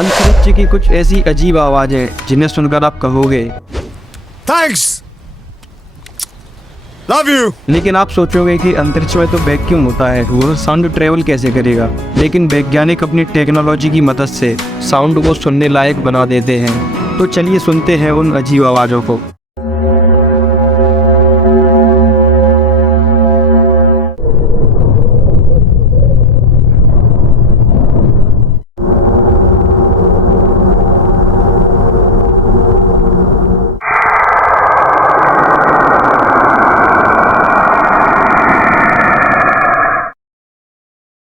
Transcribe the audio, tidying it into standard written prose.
अंतरिक्ष की कुछ ऐसी अजीब आवाजें जिन्हें सुनकर आप कहोगे थैंक्स, लव यू। लेकिन आप सोचोगे कि अंतरिक्ष में तो वैक्यूम होता है, वो साउंड ट्रेवल कैसे करेगा। लेकिन वैज्ञानिक अपनी टेक्नोलॉजी की मदद से साउंड को सुनने लायक बना देते हैं। तो चलिए सुनते हैं उन अजीब आवाज़ों को।